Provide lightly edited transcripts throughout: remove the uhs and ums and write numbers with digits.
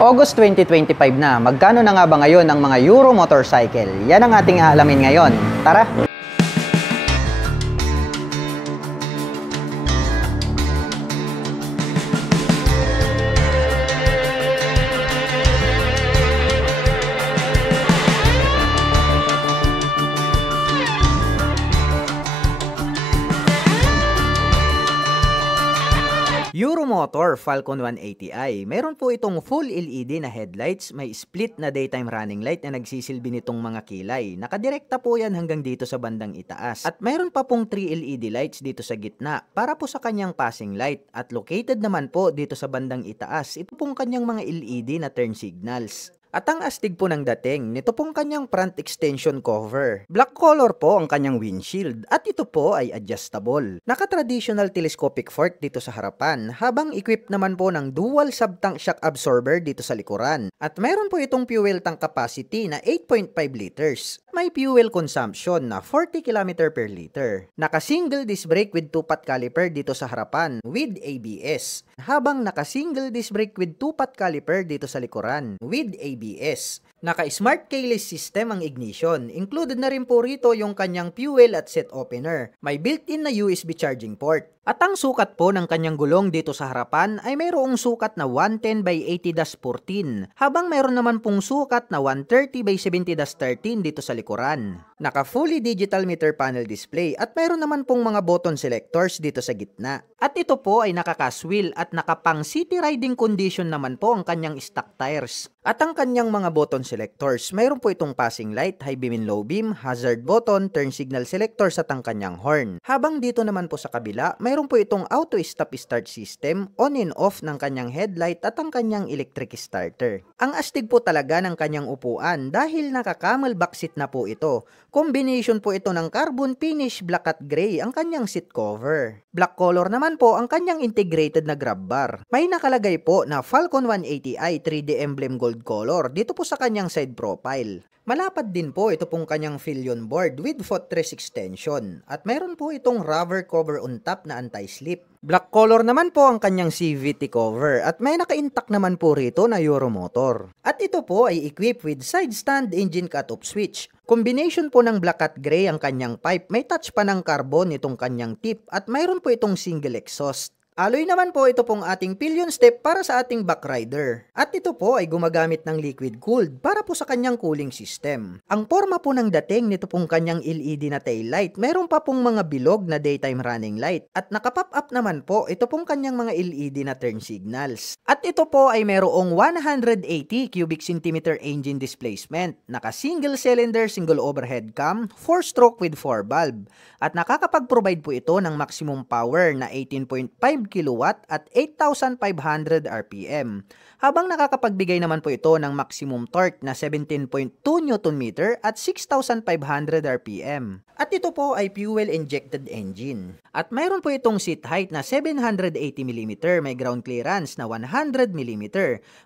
August 2025 na, magkano na nga ba ngayon ang mga Euro motorcycle? Yan ang ating aalamin ngayon. Tara! Euromotor Falcon 180i. Meron po itong full LED na headlights, may split na daytime running light na nagsisilbi nitong mga kilay. Nakadirekta po yan hanggang dito sa bandang itaas. At meron pa pong 3 LED lights dito sa gitna para po sa kanyang passing light. At located naman po dito sa bandang itaas, ito pong kanyang mga LED na turn signals. At ang astig po ng dating, nito pong kanyang front extension cover. Black color po ang kanyang windshield at ito po ay adjustable. Naka-traditional telescopic fork dito sa harapan habang equipped naman po ng dual sub-tank shock absorber dito sa likuran. At mayroon po itong fuel tank capacity na 8.5 liters. May fuel consumption na 40 km per liter. Naka-single disc brake with 2-pot caliper dito sa harapan with ABS. Habang naka-single disc brake with 2-pot caliper dito sa likuran with ABS. Naka-smart keyless system ang ignition. Included na rin po rito yung kanyang fuel at set opener. May built-in na USB charging port. At ang sukat po ng kanyang gulong dito sa harapan ay mayroong sukat na 110 by 80-14 habang mayroon naman pong sukat na 130 by 70-13 dito sa likuran. Naka fully digital meter panel display at mayroon naman pong mga button selectors dito sa gitna. At ito po ay naka-casual at nakapang city riding condition naman po ang kanyang stock tires. At ang kanyang mga button selectors, mayroon po itong passing light, high beam and low beam, hazard button, turn signal selectors at ang kanyang horn. Habang dito naman po sa kabila, mayroon po itong auto stop start system, on and off ng kanyang headlight at ang kanyang electric starter. Ang astig po talaga ng kanyang upuan dahil naka-camel back seat na po ito. Combination po ito ng carbon finish black at gray ang kanyang seat cover. Black color naman po ang kanyang integrated na grab bar. May nakalagay po na Falcon 180i 3D emblem gold color dito po sa kanyang side profile. Malapad din po ito pong kanyang pillion board with footrest extension at mayroon po itong rubber cover on top na anti-slip. Black color naman po ang kanyang CVT cover at may naka-intact naman po rito na Euromotor. At ito po ay equipped with side stand engine cut-off switch. Combination po ng black at gray ang kanyang pipe, may touch pa ng carbon itong kanyang tip at mayroon po itong single exhaust. Alloy naman po ito pong ating pillion step para sa ating back rider. At ito po ay gumagamit ng liquid cooled para po sa kanyang cooling system. Ang forma po ng dating nito pong kanyang LED na tail light, meron pa pong mga bilog na daytime running light. At nakapop up naman po ito pong kanyang mga LED na turn signals. At ito po ay merong 180 cubic centimeter engine displacement. Naka single cylinder, single overhead cam, 4-stroke with 4 valve. At nakakapag-provide po ito ng maximum power na 18.5 kilowatt at 8,500 RPM. Habang nakakapagbigay naman po ito ng maximum torque na 17.2 Nm at 6,500 RPM. At ito po ay fuel-injected engine. At mayroon po itong seat height na 780 mm, may ground clearance na 100 mm,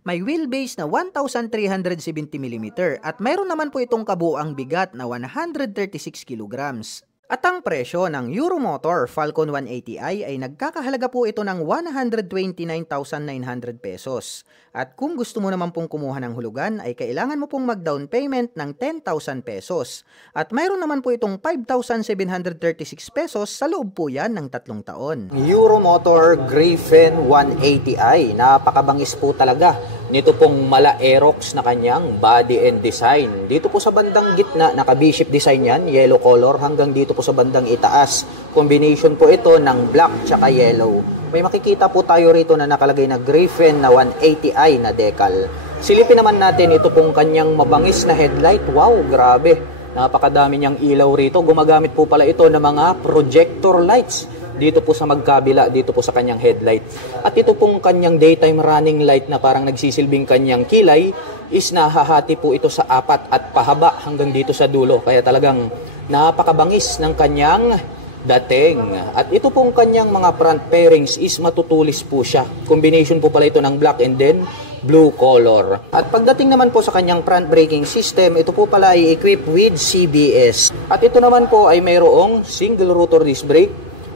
may wheelbase na 1,370 mm, at mayroon naman po itong kabuuang bigat na 136 kilograms. At ang presyo ng Euromotor Falcon 180i ay nagkakahalaga po ito ng 129,900 pesos. At kung gusto mo naman pong kumuha ng hulugan ay kailangan mo pong mag-down payment ng 10,000 pesos. At mayroon naman po itong 5,736 pesos sa loob po yan ng 3 taon. Euromotor Griffin 180i, napakabangis po talaga nito pong mala Aerox na kanyang body and design. Dito po sa bandang gitna, naka B-shape design yan, yellow color, hanggang dito po sa bandang itaas. Combination po ito ng black tsaka yellow. May makikita po tayo rito na nakalagay na Griffin na 180i na decal. Silipin naman natin ito pong kanyang mabangis na headlight. Wow, grabe. Napakadami niyang ilaw rito. Gumagamit po pala ito ng mga projector lights dito po sa magkabila, dito po sa kanyang headlight. At ito pong kanyang daytime running light na parang nagsisilbing kanyang kilay is nahahati po ito sa 4 at pahaba hanggang dito sa dulo. Kaya talagang napakabangis ng kanyang dating. At ito pong kanyang mga front fairings is matutulis po siya. Combination po pala ito ng black and then blue color. At pagdating naman po sa kanyang front braking system, ito po pala ay equipped with CBS. At ito naman po ay mayroong single rotor disc brake,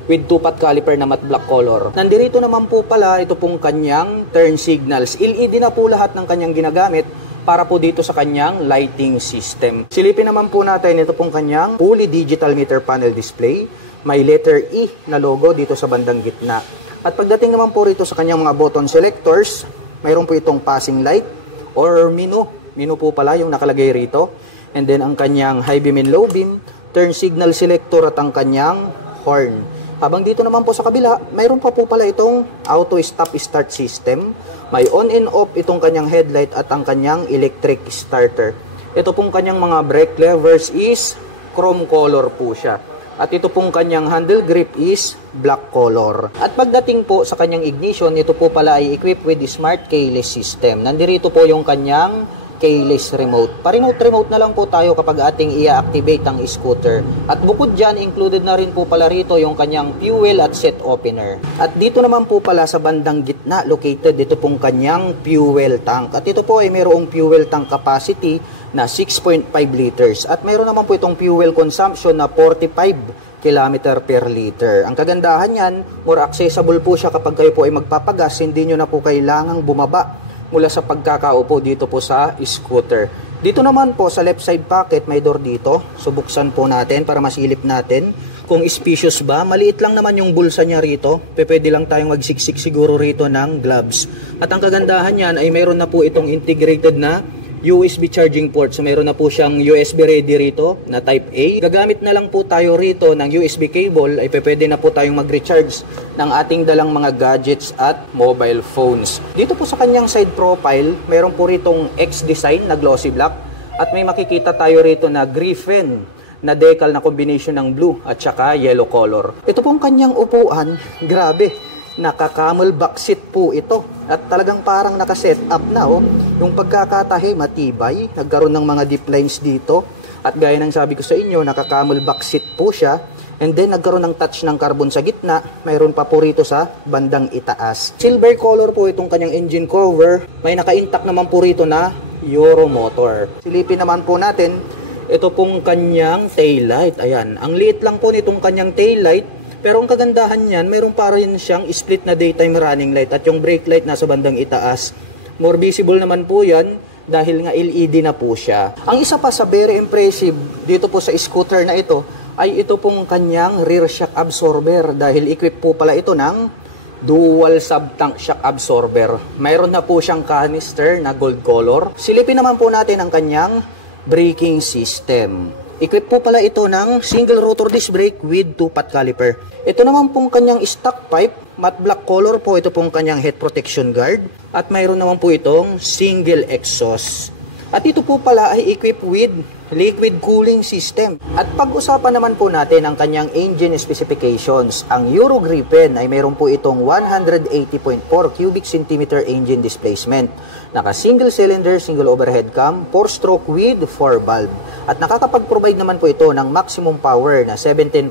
with 2-pot caliper na matte black color. Nandirito naman po pala ito pong kanyang turn signals. LED na po lahat ng kanyang ginagamit para po dito sa kanyang lighting system. Silipin naman po natin ito pong kanyang fully digital meter panel display. May letter E na logo dito sa bandang gitna. At pagdating naman po rito sa kanyang mga button selectors, mayroon po itong passing light or menu. Menu po pala yung nakalagay rito. And then ang kanyang high beam and low beam, turn signal selector at ang kanyang horn. Habang dito naman po sa kabila, mayroon pa po pala itong auto stop start system. May on and off itong kanyang headlight at ang kanyang electric starter. Ito pong kanyang mga brake levers is chrome color po siya. At ito pong kanyang handle grip is black color. At pagdating po sa kanyang ignition, ito po pala ay equipped with the smart keyless system. Nandirito po yung kanyang keyless remote. Pa-remote na lang po tayo kapag ating i-activate ang scooter. At bukod dyan, included na rin po pala rito yung kanyang fuel at set opener. At dito naman po pala sa bandang gitna, located dito pong kanyang fuel tank. At ito po ay mayroong fuel tank capacity na 6.5 liters. At mayroon naman po itong fuel consumption na 45 km per liter. Ang kagandahan yan, more accessible po siya kapag kayo po ay magpapagas, hindi nyo na po kailangang bumaba mula sa pagkakaupo dito po sa scooter. Dito naman po sa left side pocket may door dito. So buksan po natin para masilip natin kung spacious ba. Maliit lang naman yung bulsa niya rito. Pwede lang tayong magsiksik siguro rito ng gloves. At ang kagandahan niyan ay mayroon na po itong integrated na USB charging port. So meron na po siyang USB ready rito na type A. Gagamit na lang po tayo rito ng USB cable ay pwede na po tayong mag-recharge ng ating dalang mga gadgets at mobile phones. Dito po sa kanyang side profile, meron po ritong X design na glossy black at may makikita tayo rito na Griffin na decal na combination ng blue at saka yellow color. Ito pong kanyang upuan, grabe. Naka-camel back seat po ito. At talagang parang naka-set up na Yung pagkakatahi matibay, nagkaroon ng mga deep lines dito. At gaya ng sabi ko sa inyo, naka-camel back seat po siya. And then nagkaroon ng touch ng carbon sa gitna. Mayroon pa po rito sa bandang itaas. Silver color po itong kanyang engine cover. May naka-intact naman po rito na Euro motor. Silipin naman po natin, ito pong kanyang taillight. Ayan, ang liit lang po nitong kanyang taillight. Pero ang kagandahan niyan, mayroon pa rin siyang split na daytime running light at yung brake light nasa bandang itaas. More visible naman po yan dahil nga LED na po siya. Ang isa pa sa very impressive dito po sa scooter na ito ay ito pong kanyang rear shock absorber dahil equipped po pala ito ng dual sub-tank shock absorber. Mayroon na po siyang canister na gold color. Silipin naman po natin ang kanyang braking system. Equipped po pala ito ng single rotor disc brake with 2-pot caliper. Ito naman pong kanyang stock pipe, matte black color po ito pong kanyang head protection guard. At mayroon naman po itong single exhaust. At ito po pala ay equipped with liquid cooling system. At pag-usapan naman po natin ang kanyang engine specifications. Ang Euro Griffin ay mayroon po itong 180.4 cubic centimeter engine displacement. Naka single cylinder, single overhead cam, 4-stroke with 4 valve. At nakakapag-provide naman po ito ng maximum power na 17.4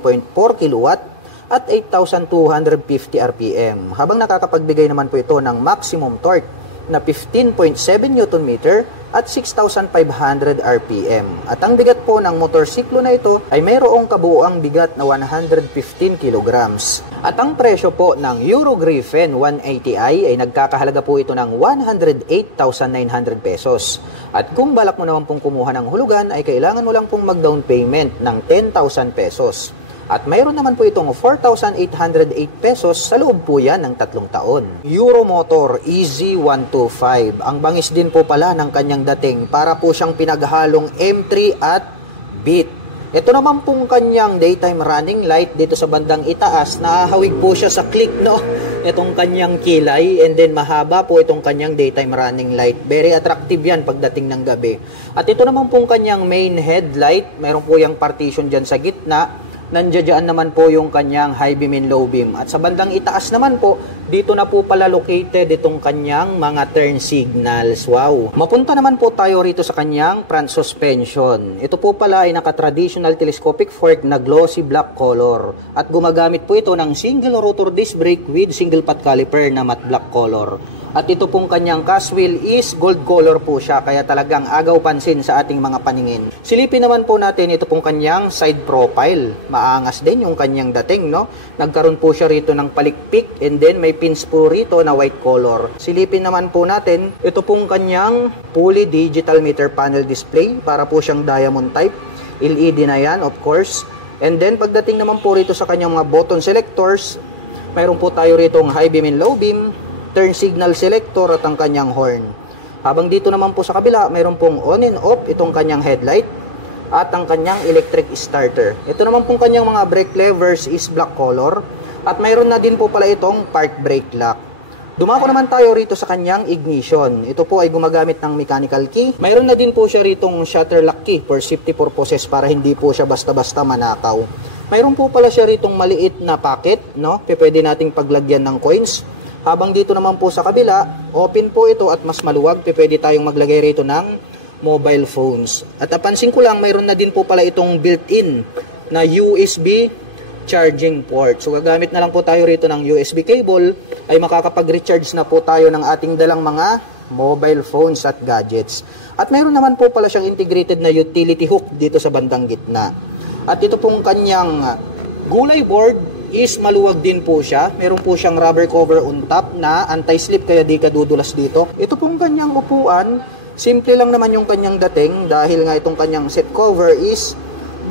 kilowatt at 8,250 RPM. Habang nakakapagbigay naman po ito ng maximum torque na 15.7 Nm at 6,500 RPM. At ang bigat po ng motorsiklo na ito ay mayroong kabuuang bigat na 115 kg. At ang presyo po ng Euro Griffin 180i ay nagkakahalaga po ito ng 108,900 pesos. At kung balak mo naman pong kumuha ng hulugan ay kailangan mo lang pong mag-down payment ng 10,000 pesos. At mayroon naman po itong 4,808 pesos sa loob po yan ng 3 taon. Euro Motor EZ125. Ang bangis din po pala ng kanyang dating para po siyang pinaghalong M3 at Beat. Ito naman pong kanyang daytime running light dito sa bandang itaas. Nahahawig po siya sa click, no? Itong kanyang kilay and then mahaba po itong kanyang daytime running light. Very attractive yan pagdating ng gabi. At ito naman pong kanyang main headlight. Meron po yung partition dyan sa gitna. Nandiyan naman po yung kanyang high beam and low beam. At sa bandang itaas naman po, dito na po pala located itong kanyang mga turn signals. Wow! Mapunta naman po tayo rito sa kanyang front suspension. Ito po pala ay naka-traditional telescopic fork na glossy black color. At gumagamit po ito ng single rotor disc brake with single pot caliper na matte black color. At ito pong kanyang cast wheel is gold color po siya, kaya talagang agaw pansin sa ating mga paningin. Silipin naman po natin ito pong kanyang side profile. Maangas din yung kanyang dating, no? Nagkaroon po siya rito ng palikpik and then may pins po rito na white color. Silipin naman po natin ito pong kanyang fully digital meter panel display, para po siyang diamond type. LED na yan, of course. And then pagdating naman po rito sa kanyang mga button selectors, mayroon po tayo rito ng high beam and low beam, turn signal selector at ang kanyang horn. Habang dito naman po sa kabila, mayroon pong on and off itong kanyang headlight at ang kanyang electric starter. Ito naman pong kanyang mga brake levers is black color at mayroon na din po pala itong park brake lock. Dumako naman tayo rito sa kanyang ignition. Ito po ay gumagamit ng mechanical key. Mayroon na din po siya ritong shutter lock key for safety purposes, para hindi po siya basta-basta manakaw. Mayroon po pala siya ritong maliit na pocket, no? Pwede nating paglagyan ng coins. Habang dito naman po sa kabila, open po ito at mas maluwag. Pwede tayong maglagay rito ng mobile phones. At napansin ko lang, mayroon na din po pala itong built-in na USB charging port. So gagamit na lang po tayo rito ng USB cable, ay makakapag-recharge na po tayo ng ating dalang mga mobile phones at gadgets. At mayroon naman po pala siyang integrated na utility hook dito sa bandang gitna. At ito pong kanyang gulay board is maluwag din po siya. Meron po siyang rubber cover on top na anti-slip, kaya di ka dudulas dito. Ito pong kanyang upuan, simple lang naman yung kanyang dating, dahil nga itong kanyang seat cover is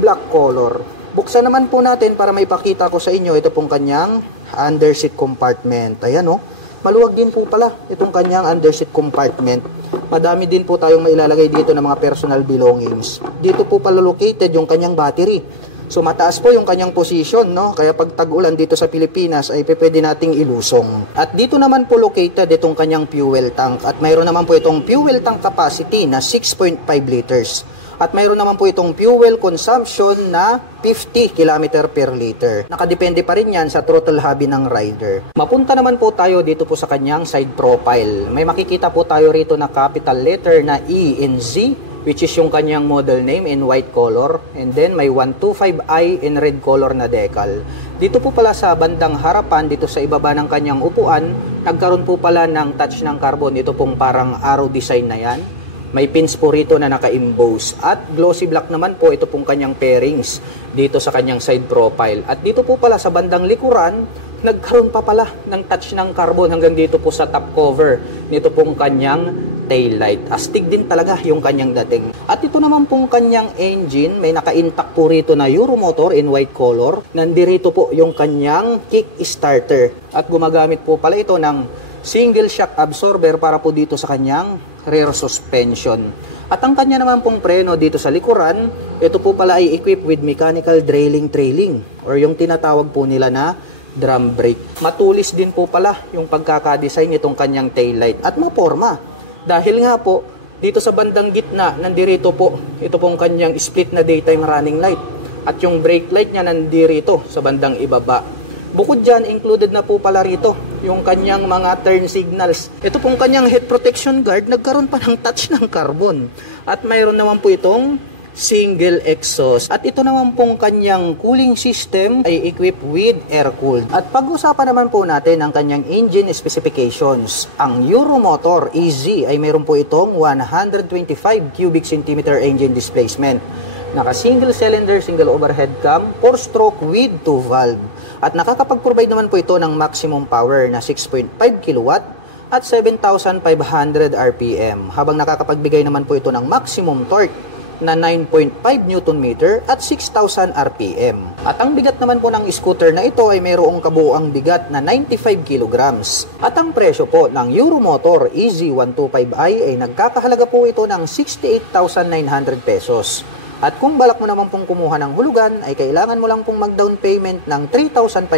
black color. Buksan naman po natin para may pakita ko sa inyo ito pong kanyang underseat compartment. Ayan, oh. Maluwag din po pala itong kanyang underseat compartment. Madami din po tayong mailalagay dito ng mga personal belongings. Dito po pala located yung kanyang battery. So mataas po yung kanyang position, no? Kaya pag tag-ulan dito sa Pilipinas ay pwede nating ilusong. At dito naman po located itong kanyang fuel tank. At mayroon naman po itong fuel tank capacity na 6.5 liters. At mayroon naman po itong fuel consumption na 50 km per liter. Nakadepende pa rin yan sa throttle hobby ng rider. Mapunta naman po tayo dito po sa kanyang side profile. May makikita po tayo rito na capital letter na E and Z, which is yung kanyang model name in white color. And then may 125i in red color na decal. Dito po pala sa bandang harapan, dito sa ibaba ng kanyang upuan, nagkaroon po pala ng touch ng carbon. Ito pong parang arrow design na yan. May pins po rito na naka-emboss. At glossy black naman po ito pong kanyang pairings dito sa kanyang side profile. At dito po pala sa bandang likuran, nagkaroon pa pala ng touch ng carbon hanggang dito po sa top cover nito pong kanyang taillight. Astig din talaga yung kanyang dating. At ito naman pong kanyang engine, may naka-intact po rito na Euromotor in white color. Nandirito po yung kanyang kick starter. At gumagamit po pala ito ng single shock absorber para po dito sa kanyang rear suspension. At ang kanya naman pong preno dito sa likuran, ito po pala ay equipped with mechanical trailing or yung tinatawag po nila na drum brake. Matulis din po pala yung pagkakadesign nitong kanyang taillight at maporma. Dahil nga po, dito sa bandang gitna, nandirito po, ito pong kanyang split na daytime running light. At yung brake light niya nandirito sa bandang ibaba. Bukod dyan, included na po pala rito yung kanyang mga turn signals. Ito pong kanyang head protection guard, nagkaroon pa ng touch ng carbon. At mayroon naman po itong single exhaust. At ito naman pong kanyang cooling system ay equipped with air-cooled. At pag-usapan naman po natin ang kanyang engine specifications. Ang Euromotor EZ ay mayroon po itong 125 cubic centimeter engine displacement. Naka single cylinder, single overhead cam, 4-stroke with 2 valve. At nakakapag-provide naman po ito ng maximum power na 6.5 kW at 7,500 RPM. Habang nakakapagbigay naman po ito ng maximum torque na 9.5 Nm at 6,000 RPM. At ang bigat naman po ng scooter na ito ay mayroong kabuuang bigat na 95 kg. At ang presyo po ng Euromotor EZ125i ay nagkakahalaga po ito ng 68,900 pesos. At kung balak mo naman pong kumuha ng hulugan, ay kailangan mo lang pong mag-down payment ng 3,500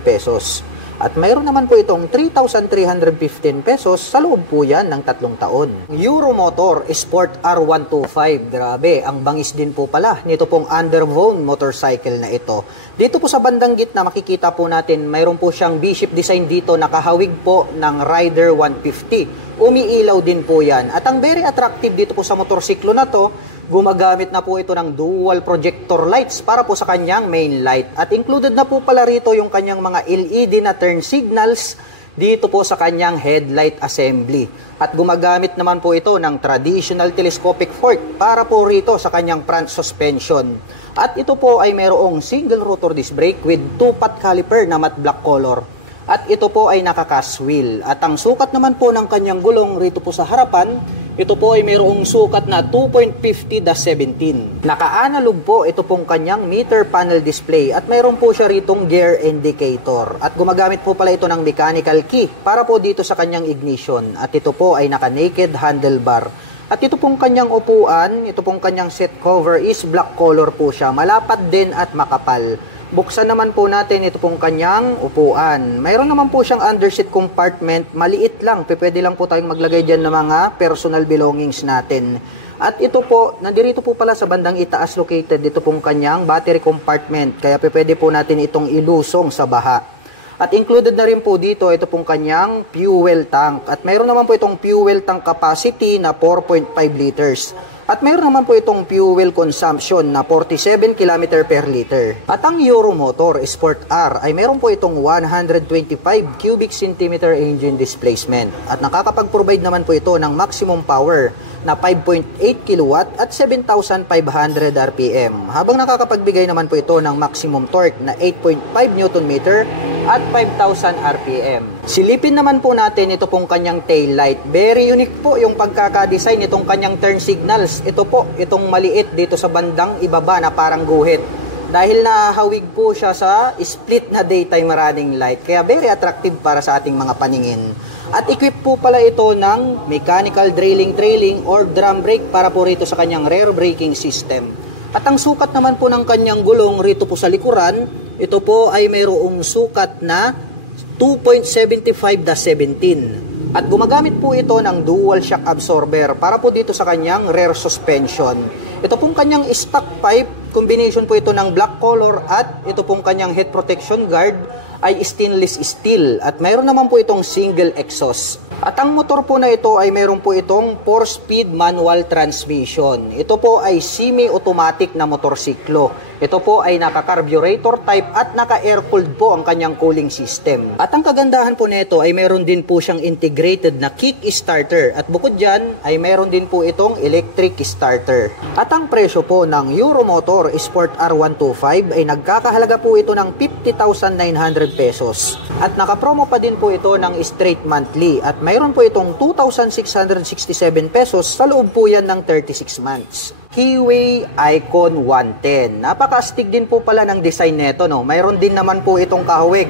pesos. At mayroon naman po itong 3,315 pesos sa loob po yan ng 3 taon. Euromotor Sport R125. Grabe, ang bangis din po pala nito pong underbone motorcycle na ito. Dito po sa bandang gitna makikita po natin mayroon po siyang V-shape design dito, nakahawig po ng Rider 150. Umiilaw din po yan. At ang very attractive dito po sa motorsiklo na to, gumagamit na po ito ng dual projector lights para po sa kanyang main light. At included na po pala rito yung kanyang mga LED na turn signals dito po sa kanyang headlight assembly. At gumagamit naman po ito ng traditional telescopic fork para po rito sa kanyang front suspension. At ito po ay mayroong single rotor disc brake with 2-pot caliper na matte black color. At ito po ay nakaka-cast wheel. At ang sukat naman po ng kanyang gulong rito po sa harapan, ito po ay mayroong sukat na 2.50-17. Naka-analog po ito pong kanyang meter panel display at mayroon po siya ritong gear indicator. At gumagamit po pala ito ng mechanical key para po dito sa kanyang ignition. At ito po ay naka-naked handlebar. At ito pong kanyang upuan, ito pong kanyang seat cover is black color po siya. Malapat din at makapal. Buksan naman po natin ito pong kanyang upuan. Mayroon naman po siyang underseat compartment. Maliit lang. Pwede lang po tayong maglagay dyan ng mga personal belongings natin. At ito po, nandirito po pala sa bandang itaas located ito pong kanyang battery compartment. Kaya pwede po natin itong ilusong sa baha. At included na rin po dito ito pong kanyang fuel tank. At mayroon naman po itong fuel tank capacity na 4.5 liters. At mayroon naman po itong fuel consumption na 47 km per liter. At ang Euromotor Sport R ay mayroon po itong 125 cubic centimeter engine displacement. At nakakapag-provide naman po ito ng maximum power na 5.8 kW at 7,500 RPM. Habang nakakapagbigay naman po ito ng maximum torque na 8.5 Nm at 5,000 RPM. Silipin naman po natin ito pong kanyang tail light. Very unique po yung pagkakadesign nitong kanyang turn signals. Ito po, itong maliit dito sa bandang ibaba na parang guhit. Dahil nahawig po siya sa split na daytime running light. Kaya very attractive para sa ating mga paningin. At equip po pala ito ng mechanical trailing or drum brake para po rito sa kanyang rear braking system. At ang sukat naman po ng kanyang gulong rito po sa likuran, ito po ay mayroong sukat na 2.75-17. At gumagamit po ito ng dual shock absorber para po dito sa kanyang rear suspension. Ito pong kanyang stock pipe, combination po ito ng black color at ito pong kanyang head protection guard ay stainless steel at mayroon naman po itong single exhaust. At ang motor po na ito ay mayroon po itong 4-speed manual transmission. Ito po ay semi-automatic na motorsiklo. Ito po ay naka-carburetor type at naka-air-cooled po ang kanyang cooling system. At ang kagandahan po nito ay mayroon din po siyang integrated na kick starter. At bukod dyan ay mayroon din po itong electric starter. At ang presyo po ng Euromotor Sport R125 ay nagkakahalaga po ito ng 50,900 pesos. At nakapromo pa din po ito ng straight monthly. At mayroon po itong 2,667 pesos sa loob po yan ng 36 months. Keyway Icon 110. Napaka-astig din po pala ng design nito, no? Mayroon din naman po itong kahawig.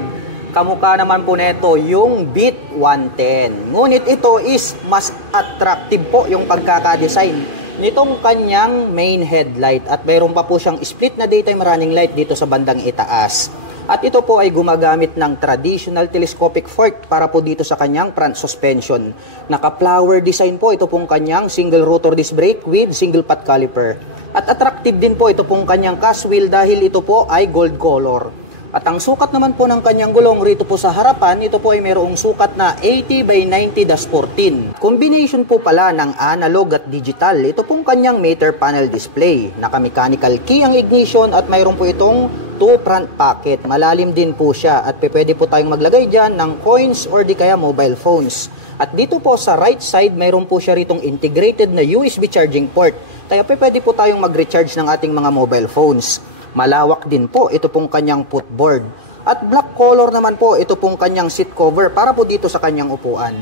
Kamukha naman po nito yung Beat 110. Ngunit ito is mas attractive po yung pagkaka-design nitong kanyang main headlight. At mayroon pa po siyang split na daytime running light dito sa bandang itaas. At ito po ay gumagamit ng traditional telescopic fork para po dito sa kanyang front suspension. Naka-flower design po ito pong kanyang single rotor disc brake with single pot caliper. At attractive din po ito pong kanyang cast wheel dahil ito po ay gold color. At ang sukat naman po ng kanyang gulong rito po sa harapan, ito po ay mayroong sukat na 80x90-14. Combination po pala ng analog at digital. Ito pong kanyang meter panel display. Naka-mechanical key ang ignition at mayroon po itong 2 front pocket. Malalim din po siya at pwede po tayong maglagay dyan ng coins or di kaya mobile phones. At dito po sa right side, mayroon po siya ritong integrated na USB charging port. Kaya pwede po tayong mag-recharge ng ating mga mobile phones. Malawak din po ito pong kanyang footboard. At black color naman po ito pong kanyang seat cover para po dito sa kanyang upuan.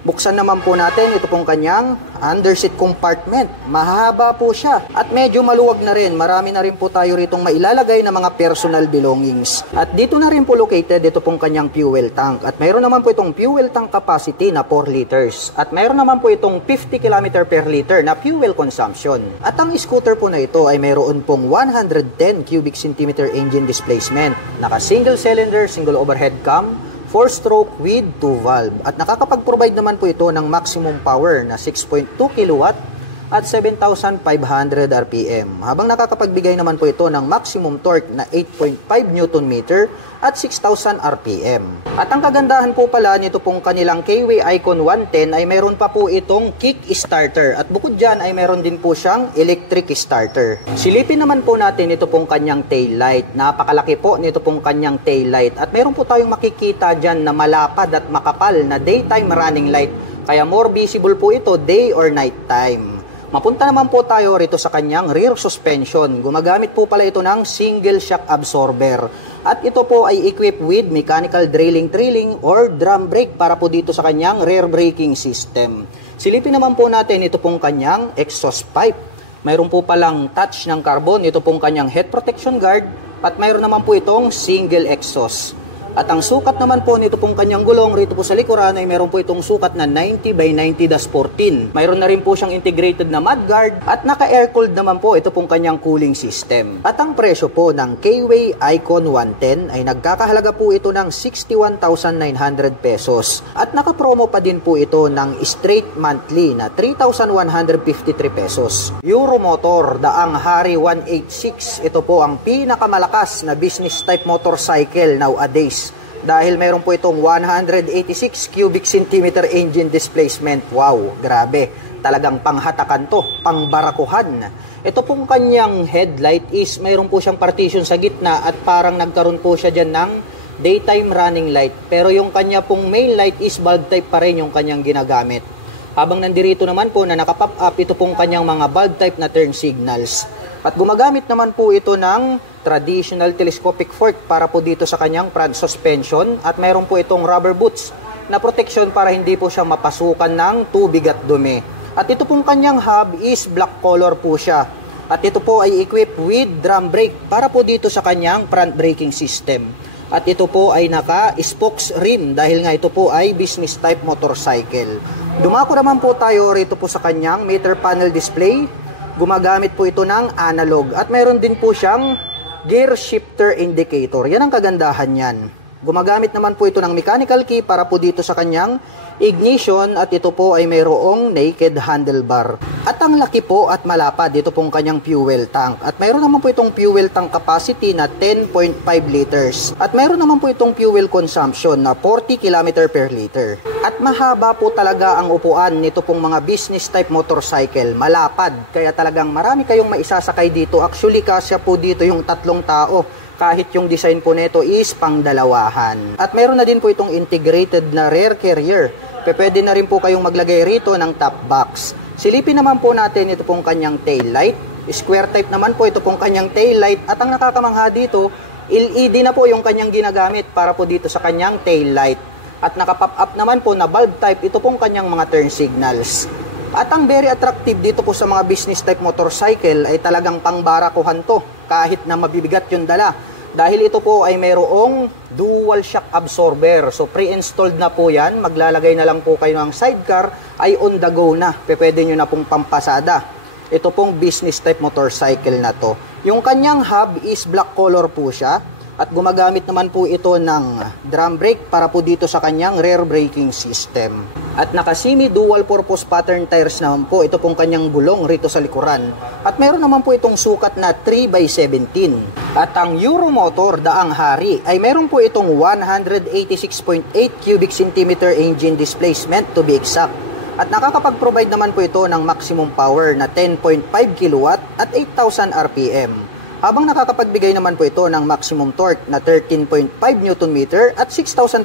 Buksan naman po natin ito pong kanyang underseat compartment. Mahaba po siya at medyo maluwag na rin. Marami na rin po tayo ritong mailalagay na mga personal belongings. At dito na rin po located ito pong kanyang fuel tank. At mayroon naman po itong fuel tank capacity na 4 liters. At mayroon naman po itong 50 km per liter na fuel consumption. At ang scooter po na ito ay mayroon pong 110 cubic centimeter engine displacement. Naka single cylinder, single overhead cam, 4-stroke with 2 valve. At nakakapag-provide naman po ito ng maximum power na 6.2 kW at 7,500 RPM. Habang nakakapagbigay naman po ito ng maximum torque na 8.5 Nm at 6,000 RPM. At ang kagandahan po pala nito pong kanilang KW Icon 110 ay meron pa po itong kick starter. At bukod dyan ay meron din po siyang electric starter. Silipin naman po natin ito pong kanyang tail light. Napakalaki po nito pong kanyang tail light. At meron po tayong makikita dyan na malapad at makapal na daytime running light. Kaya more visible po ito day or night time. Mapunta naman po tayo rito sa kanyang rear suspension. Gumagamit po pala ito ng single shock absorber. At ito po ay equipped with mechanical drilling or drum brake para po dito sa kanyang rear braking system. Silipin naman po natin ito pong kanyang exhaust pipe. Mayroon po palang touch ng carbon, ito pong kanyang head protection guard. At mayroon naman po itong single exhaust. At ang sukat naman po nito pong kanyang gulong rito po sa likuran ay meron po itong sukat na 90 by 90-14. Mayroon na rin po siyang integrated na mudguard at naka-air-cooled naman po ito pong kanyang cooling system. At ang presyo po ng KW Icon 110 ay nagkakahalaga po ito ng 61,900 pesos. At naka-promo pa din po ito ng straight monthly na 3,153 pesos. Euromotor Daang Hari 186, ito po ang pinakamalakas na business type motorcycle nowadays. Dahil meron po itong 186 cubic centimeter engine displacement. Wow, grabe. Talagang panghatakan to, pangbarakuhan. Ito pong kanyang headlight is mayroon po siyang partition sa gitna at parang nagkaroon po siya dyan ng daytime running light. Pero yung kanya pong main light is bulb type pa rin yung kanyang ginagamit. Habang nandirito naman po na nakapop up ito pong kanyang mga bulb type na turn signals. At gumagamit naman po ito ng traditional telescopic fork para po dito sa kanyang front suspension. At mayroon po itong rubber boots na protection para hindi po siya mapasukan ng tubig at dumi. At ito pong kanyang hub is black color po siya. At ito po ay equipped with drum brake para po dito sa kanyang front braking system. At ito po ay naka-spokes rim dahil nga ito po ay business type motorcycle. Dumako naman po tayo rito po sa kanyang meter panel display. Gumagamit po ito ng analog at mayroon din po siyang gear shifter indicator. Yan ang kagandahan yan. Gumagamit naman po ito ng mechanical key para po dito sa kanyang ignition at ito po ay mayroong naked handlebar. At ang laki po at malapad dito pong kanyang fuel tank. At mayroon naman po itong fuel tank capacity na 10.5 liters. At mayroon naman po itong fuel consumption na 40 km per liter. At mahaba po talaga ang upuan nito pong mga business type motorcycle. Malapad. Kaya talagang marami kayong maisasakay dito. Actually kasya po dito yung 3 tao. Kahit yung design po nito is pangdalawahan. At mayroon na din po itong integrated na rear carrier. Pwede na rin po kayong maglagay rito ng top box. Silipin naman po natin ito pong kanyang tail light. Square type naman po ito pong kanyang tail light. At ang nakakamangha dito, LED na po yung kanyang ginagamit para po dito sa kanyang tail light. At nakapop up naman po na bulb type ito pong kanyang mga turn signals. At ang very attractive dito po sa mga business type motorcycle ay talagang pangbarakuhan to kahit na mabibigat yung dala. Dahil ito po ay mayroong dual shock absorber. So pre-installed na po yan. Maglalagay na lang po kayo ng sidecar ay on the go na. Pwede nyo na pong pampasada. Ito pong business type motorcycle na to. Yung kanyang hub is black color po siya. At gumagamit naman po ito ng drum brake para po dito sa kanyang rear braking system. At naka-semi dual purpose pattern tires naman po ito pong kanyang gulong rito sa likuran. At meron naman po itong sukat na 3x17. At ang Euromotor Daang Hari ay meron po itong 186.8 cubic centimeter engine displacement to be exact. At nakakapag-provide naman po ito ng maximum power na 10.5 kW at 8,000 RPM. Habang nakakapagbigay naman po ito ng maximum torque na 13.5 Nm at 6,500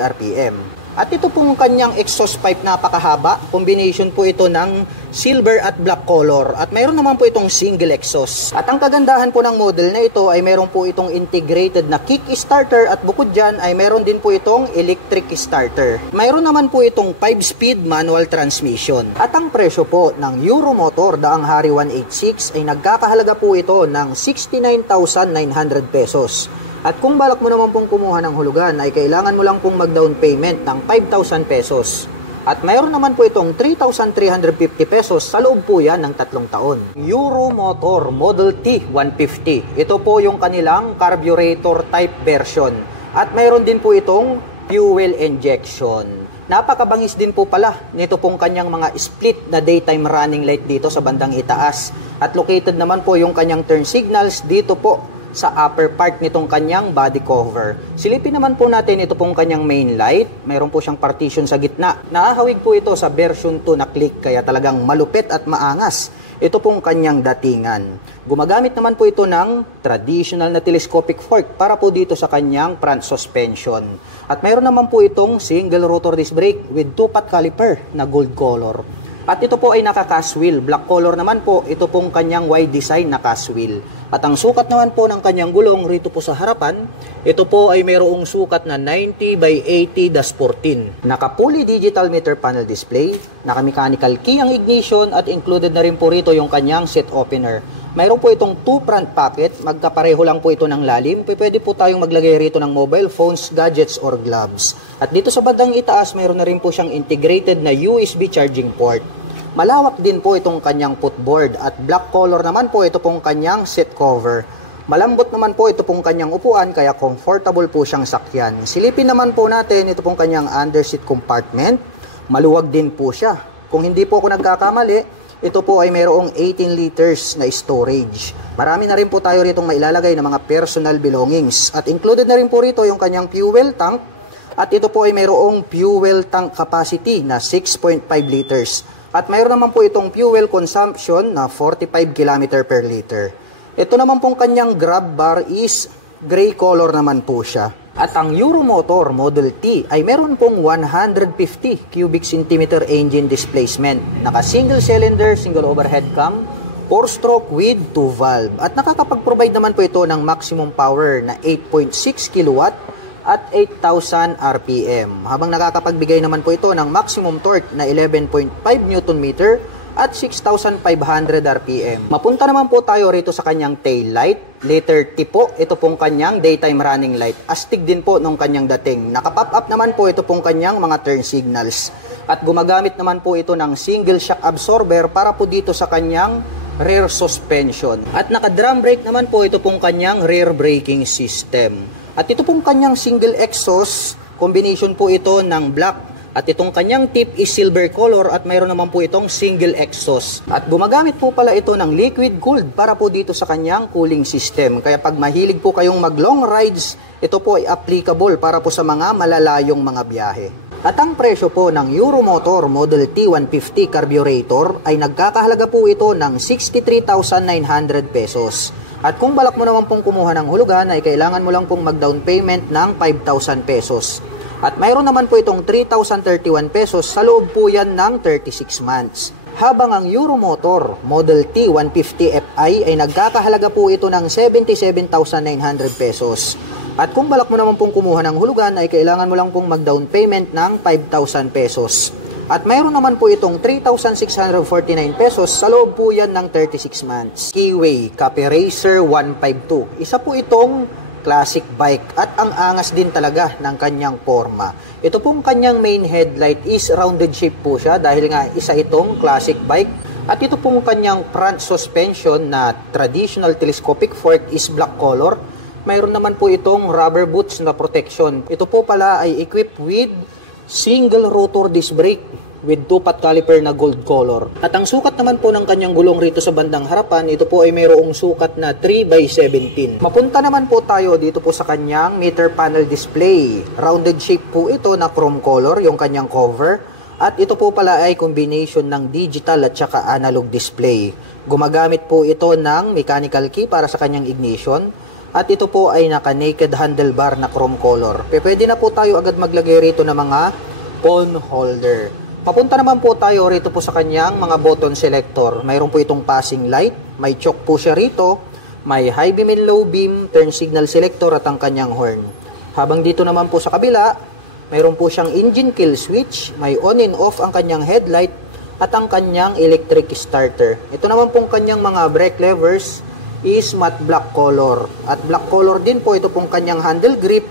RPM. At ito pong kanyang exhaust pipe napakahaba. Combination po ito ng silver at black color. At mayroon naman po itong single exhaust. At ang kagandahan po ng model na ito ay mayroon po itong integrated na kick starter. At bukod dyan ay mayroon din po itong electric starter. Mayroon naman po itong 5-speed manual transmission. At ang presyo po ng Euromotor Daang Hari 186 ay nagkakahalaga po ito ng 69,900 pesos. At kung balak mo naman pong kumuha ng hulugan ay kailangan mo lang pong mag-down payment ng 5,000 pesos. At mayroon naman po itong 3,350 pesos sa loob po yan ng 3 taon. Euromotor Model T 150. Ito po yung kanilang carburetor type version. At mayroon din po itong fuel injection. Napakabangis din po pala nito pong kanyang mga split na daytime running light dito sa bandang itaas. At located naman po yung kanyang turn signals dito po sa upper part nitong kanyang body cover. Silipin naman po natin ito pong kanyang main light. Mayroon po siyang partition sa gitna. Naahawig po ito sa version 2 na click, kaya talagang malupit at maangas ito pong kanyang datingan. Gumagamit naman po ito ng traditional na telescopic fork para po dito sa kanyang front suspension. At mayroon naman po itong single rotor disc brake with 2-pot caliper na gold color. At ito po ay naka-cast wheel. Black color naman po, ito pong kanyang wide design na cast wheel. At ang sukat naman po ng kanyang gulong rito po sa harapan, ito po ay mayroong sukat na 90 by 80-14. Naka-fully digital meter panel display, naka-mechanical key ang ignition at included na rin po rito yung kanyang seat opener. Mayroon po itong 2 front pocket, magkapareho lang po ito ng lalim. Pwede po tayong maglagay rito ng mobile phones, gadgets, or gloves. At dito sa bandang itaas, mayroon na rin po siyang integrated na USB charging port. Malawak din po itong kanyang footboard at black color naman po ito pong kanyang seat cover. Malambot naman po ito pong kanyang upuan kaya comfortable po siyang sakyan. Silipin naman po natin ito pong kanyang underseat compartment. Maluwag din po siya. Kung hindi po ako nagkakamali, ito po ay mayroong 18 liters na storage. Marami na rin po tayo rito mailalagay ng mga personal belongings. At included na rin po rito yung kanyang fuel tank. At ito po ay mayroong fuel tank capacity na 6.5 liters. At mayroon naman po itong fuel consumption na 45 km per liter. Ito naman pong kanyang grab bar is gray color naman po siya. At ang Euromotor Model T ay meron pong 150 cubic centimeter engine displacement. Naka single cylinder, single overhead cam, 4-stroke with 2 valve. At nakakapag-provide naman po ito ng maximum power na 8.6 kilowatt at 8,000 RPM. Habang nakakapagbigay naman po ito ng maximum torque na 11.5 Nm at 6,500 RPM. Mapunta naman po tayo rito sa kanyang tail light. Letter T po, ito pong kanyang daytime running light. Astig din po nung kanyang dating. Naka-pop up naman po ito pong kanyang mga turn signals. At gumagamit naman po ito ng single shock absorber para po dito sa kanyang rear suspension. At naka-drum brake naman po ito pong kanyang rear braking system. At ito pong kanyang single exhaust, combination po ito ng black. At itong kanyang tip is silver color at mayroon naman po itong single exhaust. At gumagamit po pala ito ng liquid cooled para po dito sa kanyang cooling system. Kaya pag mahilig po kayong mag long rides, ito po ay applicable para po sa mga malalayong mga biyahe. At ang presyo po ng Euromotor Model T150 carburetor ay nagkakahalaga po ito ng 63,900 pesos. At kung balak mo naman pong kumuha ng hulugan ay kailangan mo lang pong mag-down payment ng 5,000 pesos. At mayroon naman po itong 3,031 pesos sa loob po yan ng 36 months. Habang ang Euromotor Model T 150 Fi ay nagkakahalaga po ito ng 77,900 pesos. At kung balak mo naman pong kumuha ng hulugan ay kailangan mo lang pong mag-down payment ng 5,000 pesos. At mayroon naman po itong 3,649 pesos sa loob po yan ng 36 months. Keyway Cafe Racer 152. Isa po itong classic bike at ang angas din talaga ng kanyang forma. Ito pong kanyang main headlight is rounded shape po siya dahil nga isa itong classic bike. At ito pong kanyang front suspension na traditional telescopic fork is black color. Mayroon naman po itong rubber boots na protection. Ito po pala ay equipped with single rotor disc brake with 2-pot caliper na gold color. At ang sukat naman po ng kanyang gulong rito sa bandang harapan, ito po ay mayroong sukat na 3x17. Mapunta naman po tayo dito po sa kanyang meter panel display. Rounded shape po ito na chrome color, yung kanyang cover. At ito po pala ay combination ng digital at saka analog display. Gumagamit po ito ng mechanical key para sa kanyang ignition. At ito po ay naka-naked handlebar na chrome color. Pwede na po tayo agad maglagay rito ng mga phone holder. Papunta naman po tayo rito po sa kanyang mga button selector. Mayroon po itong passing light, may choke po siya rito, may high beam and low beam, turn signal selector at ang kanyang horn. Habang dito naman po sa kabila, mayroon po siyang engine kill switch, may on and off ang kanyang headlight at ang kanyang electric starter. Ito naman pong kanyang mga brake levers is matte black color. At black color din po ito pong kanyang handle grip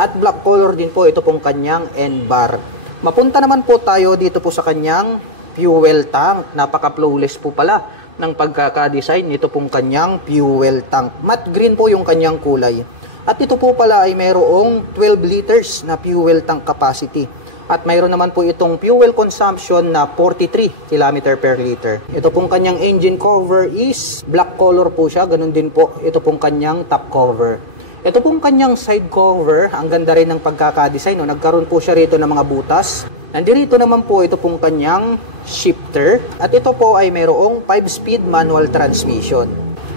at black color din po ito pong kanyang end bar. Mapunta naman po tayo dito po sa kanyang fuel tank. Napaka-flawless po pala ng pagkakadesign nito pong kanyang fuel tank. Matte green po yung kanyang kulay. At ito po pala ay mayroong 12 liters na fuel tank capacity. At mayroon naman po itong fuel consumption na 43 km per liter. Ito pong kanyang engine cover is black color po siya. Ganun din po ito pong kanyang top cover. Ito pong kanyang side cover, ang ganda rin ng pagkakadesign. No? Nagkaroon po siya rito ng mga butas. Nandito naman po ito pong kanyang shifter. At ito po ay mayroong 5-speed manual transmission.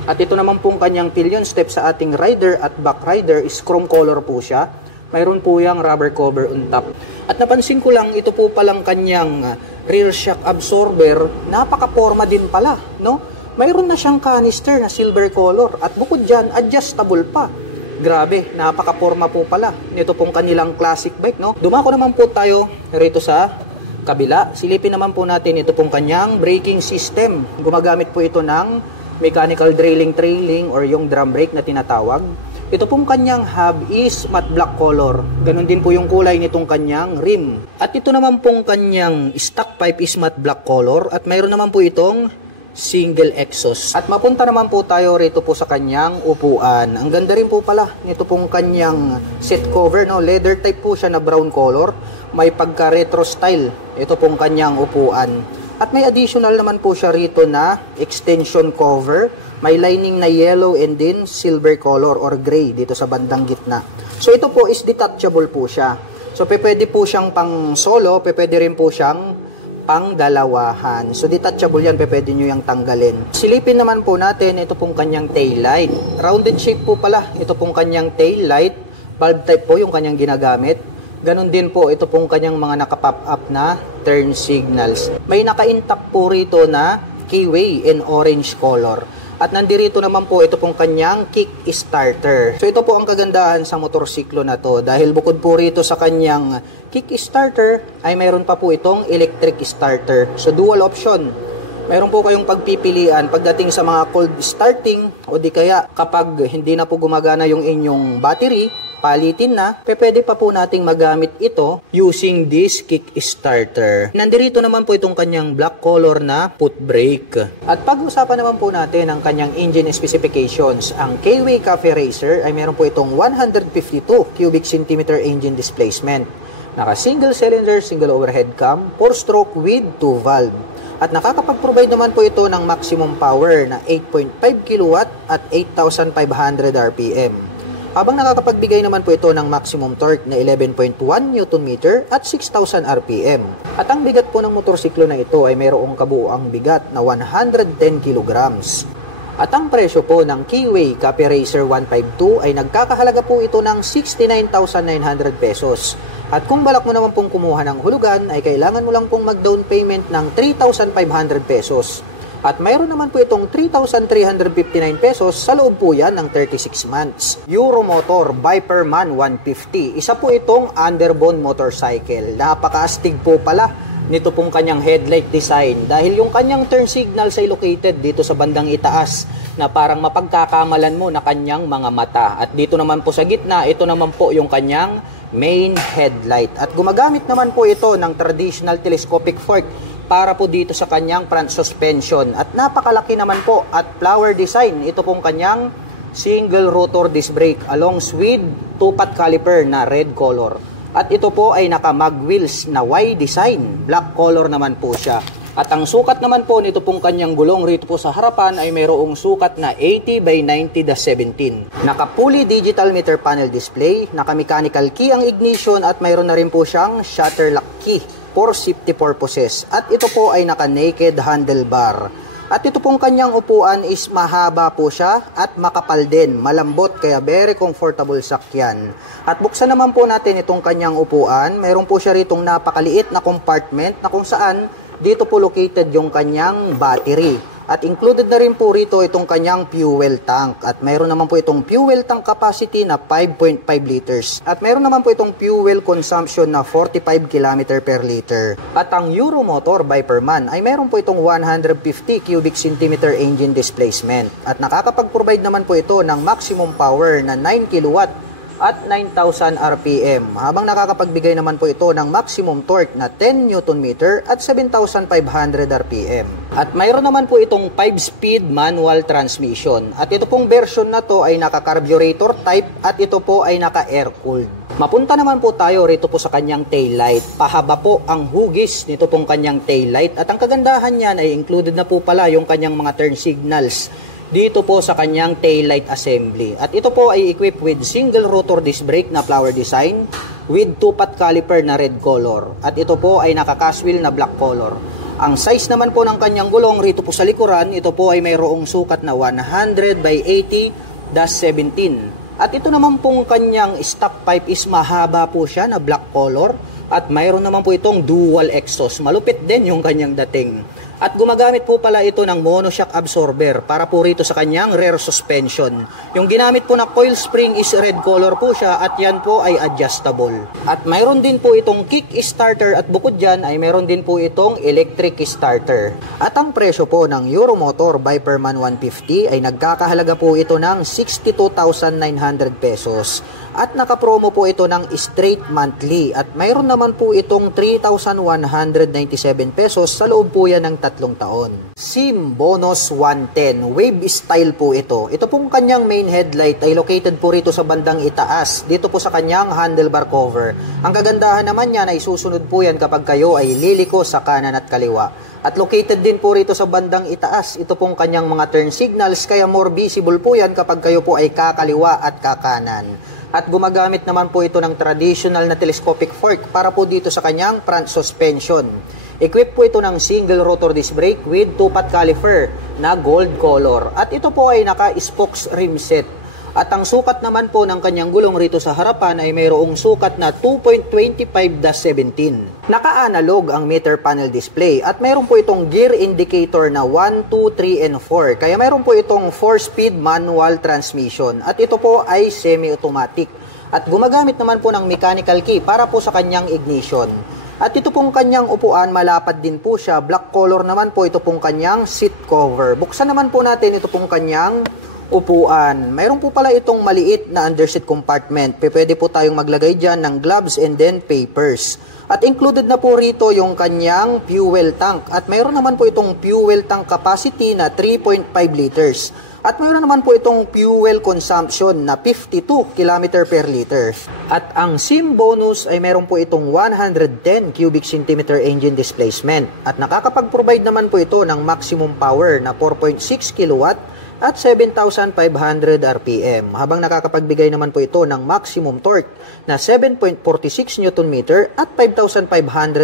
At ito naman pong kanyang pillion step sa ating rider at back rider is chrome color po siya. Mayroon po yung rubber cover on top. At napansin ko lang, ito po palang kanyang rear shock absorber, napaka-forma din pala, no? Mayroon na siyang canister na silver color at bukod dyan, adjustable pa. Grabe, napaka-forma po pala nito pong kanilang classic bike, no? Dumako naman po tayo rito sa kabila. Silipin naman po natin ito pong kanyang braking system. Gumagamit po ito ng mechanical trailing or yung drum brake na tinatawag. Ito pong kanyang hub is matte black color. Ganon din po yung kulay nitong kanyang rim. At ito naman pong kanyang stock pipe is matte black color. At mayroon naman po itong single exhaust. At mapunta naman po tayo rito po sa kanyang upuan. Ang ganda rin po pala nito pong kanyang seat cover. No? Leather type po siya na brown color. May pagka retro style. Ito pong kanyang upuan. At may additional naman po siya rito na extension cover. May lining na yellow and then silver color or gray dito sa bandang gitna. So ito po is detachable po siya. So pwede po siyang pang solo, pwede rin po siyang pang dalawahan. So detachable yan, pwede nyo yung tanggalin. Silipin naman po natin ito pong kanyang tail light. Rounded shape po pala ito pong kanyang tail light. Bulb type po yung kanyang ginagamit. Ganon din po ito pong kanyang mga naka-pop up na turn signals. May naka-intact po rito na keyway in orange color. At nandirito naman po ito pong kanyang kick starter. So ito po ang kagandahan sa motorsiklo na to. Dahil bukod po rito sa kanyang kick starter, ay mayroon pa po itong electric starter. So dual option. Mayroon po kayong pagpipilian pagdating sa mga cold starting o di kaya kapag hindi na po gumagana yung inyong battery, palitin na, pwede pa po nating magamit ito using this kick starter. Nandirito naman po itong kanyang black color na foot brake. At pag-usapan naman po natin ang kanyang engine specifications. Ang K-Way Cafe Racer ay meron po itong 152 cubic centimeter engine displacement. Naka single cylinder, single overhead cam, 4-stroke with 2 valve. At nakakapag-provide naman po ito ng maximum power na 8.5 kW at 8,500 RPM. Habang nakakapagbigay naman po ito ng maximum torque na 11.1 Nm at 6,000 RPM. At ang bigat po ng motorsiklo na ito ay mayroong kabuuang bigat na 110 kg. At ang presyo po ng K-Way Cafe Racer 152 ay nagkakahalaga po ito ng 69,900 pesos. At kung balak mo naman pong kumuha ng hulugan ay kailangan mo lang pong mag-down payment ng 3,500 pesos. At mayroon naman po itong 3,359 pesos sa loob po yan ng 36 months. Euromotor Viperman 150. Isa po itong underbone motorcycle. Napakaastig po pala nito pong kanyang headlight design. Dahil yung kanyang turn signals ay located dito sa bandang itaas na parang mapagkakamalan mo na kanyang mga mata. At dito naman po sa gitna, ito naman po yung kanyang main headlight. At gumagamit naman po ito ng traditional telescopic fork para po dito sa kanyang front suspension. At napakalaki naman po at flower design. Ito pong kanyang single rotor disc brake along with 2-pot caliper na red color. At ito po ay naka mag wheels na Y design. Black color naman po siya. At ang sukat naman po nito pong kanyang gulong rito po sa harapan ay mayroong sukat na 80 by 90-17. Naka fully digital meter panel display, naka mechanical key ang ignition at mayroon na rin po siyang shutter lock key for safety purposes. At ito po ay naka naked handlebar. At ito pong kanyang upuan is mahaba po siya at makapal din, malambot kaya very comfortable sakyan. At buksan naman po natin itong kanyang upuan. Mayroon po siya ritong napakaliit na compartment na kung saan dito po located yung kanyang battery. At included na rin po rito itong kanyang fuel tank. At mayroon naman po itong fuel tank capacity na 5.5 liters. At mayroon naman po itong fuel consumption na 45 km per liter. At ang Euromotor Viperman ay mayroon po itong 150 cubic centimeter engine displacement. At nakakapag-provide naman po ito ng maximum power na 9 kW at 9,000 RPM. Habang nakakapagbigay naman po ito ng maximum torque na 10 Nm at 7,500 RPM. At mayroon naman po itong 5-speed manual transmission. At ito pong version na to ay naka-carburetor type at ito po ay naka-air-cooled. Mapunta naman po tayo rito po sa kanyang taillight. Pahaba po ang hugis nito pong kanyang taillight at ang kagandahan niyan ay included na po pala yung kanyang mga turn signals dito po sa kanyang taillight assembly. At ito po ay equipped with single rotor disc brake na flower design with 2-pot caliper na red color. At ito po ay naka-cast-wheel na black color. Ang size naman po ng kanyang gulong rito po sa likuran, ito po ay mayroong sukat na 100 by 80-17. At ito naman pong kanyang stock pipe is mahaba po siya na black color. At mayroon naman po itong dual exhaust. Malupit din yung kanyang dating. At gumagamit po pala ito ng monoshock absorber para po rito sa kanyang rear suspension. Yung ginamit po na coil spring is red color po siya at yan po ay adjustable. At mayroon din po itong kick starter at bukod dyan ay mayroon din po itong electric starter. At ang presyo po ng Euromotor Viperman 150 ay nagkakahalaga po ito ng 62,900 pesos. At nakapromo po ito ng straight monthly at mayroon naman po itong 3,197 pesos sa loob po yan ng 3 taon. SIM Bonus 110, wave style po ito. Ito pong kanyang main headlight ay located po rito sa bandang itaas, dito po sa kanyang handlebar cover. Ang kagandahan naman yan ay susunod po yan kapag kayo ay liliko sa kanan at kaliwa. At located din po rito sa bandang itaas, ito pong kanyang mga turn signals kaya more visible po yan kapag kayo po ay kakaliwa at kakanan. At gumagamit naman po ito ng traditional na telescopic fork para po dito sa kanyang front suspension. Equipped po ito ng single rotor disc brake with 2-pot caliper na gold color. At ito po ay naka-spokes rim set. At ang sukat naman po ng kanyang gulong rito sa harapan ay mayroong sukat na 2.25-17. Naka-analog ang meter panel display at mayroon po itong gear indicator na 1, 2, 3, and 4. Kaya mayroon po itong 4-speed manual transmission at ito po ay semi-automatic. At gumagamit naman po ng mechanical key para po sa kanyang ignition. At ito pong kanyang upuan, malapad din po siya. Black color naman po ito pong kanyang seat cover. Buksan naman po natin ito pong kanyang upuan. Mayroon po pala itong maliit na underseat compartment. Pwede po tayong maglagay dyan ng gloves and then papers. At included na po rito yung kanyang fuel tank. At mayroon naman po itong fuel tank capacity na 3.5 liters. At mayroon naman po itong fuel consumption na 52 km per liter. At ang SIM bonus ay mayroon po itong 110 cubic centimeter engine displacement. At nakakapag-provide naman po ito ng maximum power na 4.6 kilowatt at 7,500 RPM. Habang nakakapagbigay naman po ito ng maximum torque na 7.46 Nm at 5,500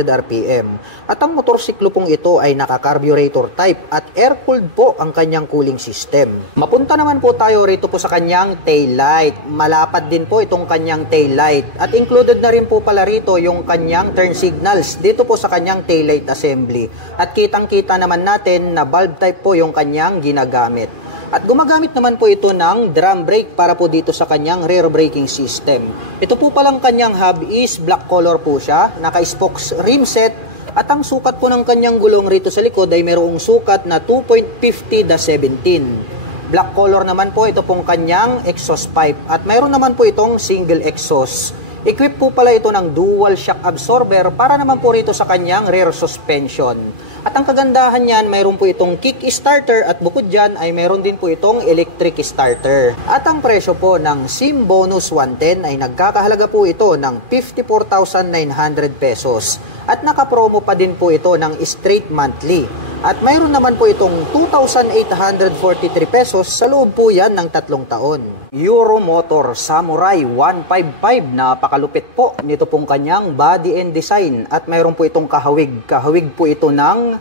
RPM. At ang motorsiklo pong ito ay naka-carburetor type at air-cooled po ang kanyang cooling system. Mapunta naman po tayo rito po sa kanyang taillight. Malapad din po itong kanyang taillight. At included na rin po pala rito yung kanyang turn signals dito po sa kanyang taillight assembly. At kitang-kita naman natin na bulb type po yung kanyang ginagamit. At gumagamit naman po ito ng drum brake para po dito sa kanyang rear braking system. Ito po palang kanyang hub is black color po siya, naka-spokes rim set, at ang sukat po ng kanyang gulong rito sa likod ay mayroong sukat na 2.50-17. Black color naman po ito pong kanyang exhaust pipe at mayroon naman po itong single exhaust. Equipped po pala ito ng dual shock absorber para naman po rito sa kanyang rear suspension. At ang kagandahan niyan, mayroon po itong kick starter at bukod dyan ay mayroon din po itong electric starter. At ang presyo po ng SIM Bonus 110 ay nagkakahalaga po ito ng 54,900 pesos. At nakapromo pa din po ito ng straight monthly. At mayroon naman po itong 2,843 pesos sa loob po yan ng 3 taon. Euromotor Samurai 155, napakalupit po nito pong kanyang body and design at mayroon po itong kahawig. Kahawig po ito ng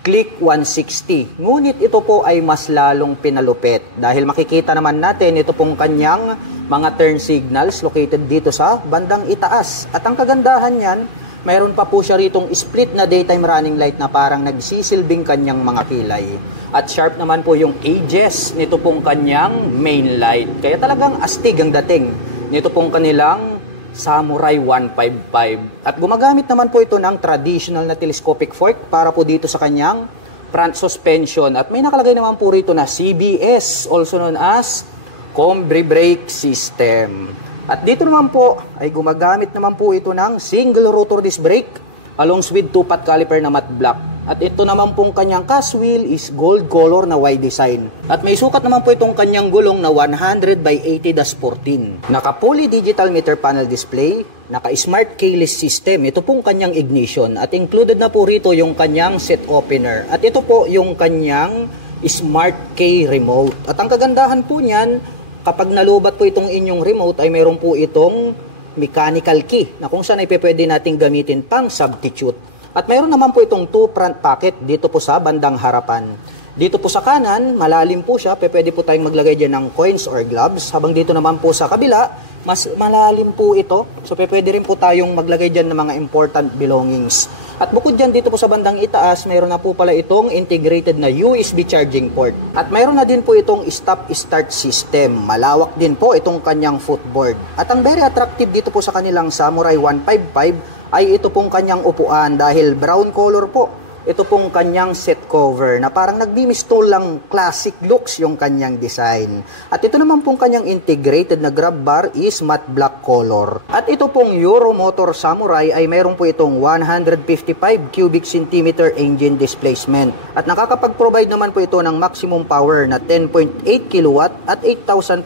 Click 160. Ngunit ito po ay mas lalong pinalupit dahil makikita naman natin ito pong kanyang mga turn signals located dito sa bandang itaas. At ang kagandahan niyan, mayroon pa po siya ritong split na daytime running light na parang nagsisilbing kanyang mga kilay. At sharp naman po yung edges nito pong kanyang main light. Kaya talagang astig ang dating nito pong kanilang Samurai 155. At gumagamit naman po ito ng traditional na telescopic fork para po dito sa kanyang front suspension. At may nakalagay naman po rito na CBS, also known as Combi Brake System. At dito naman po ay gumagamit naman po ito ng single rotor disc brake along with 2-pot caliper na matte black. At ito naman pong kanyang cast wheel is gold color na Y design. At may sukat naman po itong kanyang gulong na 100 by 80-14. Naka-fully digital meter panel display, naka-smart keyless system. Ito pong kanyang ignition. At included na po rito yung kanyang set opener. At ito po yung kanyang smart key remote. At ang kagandahan po niyan, kapag nalubat po itong inyong remote ay mayroon po itong mechanical key na kung saan ay pwede nating gamitin pang substitute. At mayroon naman po itong 2 front pocket dito po sa bandang harapan. Dito po sa kanan, malalim po siya, pwede po tayong maglagay dyan ng coins or gloves. Habang dito naman po sa kabila, mas malalim po ito. So pwede rin po tayong maglagay dyan ng mga important belongings. At bukod dyan dito po sa bandang itaas, mayroon na po pala itong integrated na USB charging port. At mayroon na din po itong stop-start system. Malawak din po itong kanyang footboard. At ang very attractive dito po sa kanilang Samurai 155 ay ito pong kanyang upuan dahil brown color po. Ito pong kanyang seat cover na parang nagbimisto lang classic looks yung kanyang design. At ito naman pong kanyang integrated na grab bar is matte black color. At ito pong Euromotor Samurai ay mayroon po itong 155 cubic centimeter engine displacement. At nakakapag-provide naman po ito ng maximum power na 10.8 kilowatt at 8,500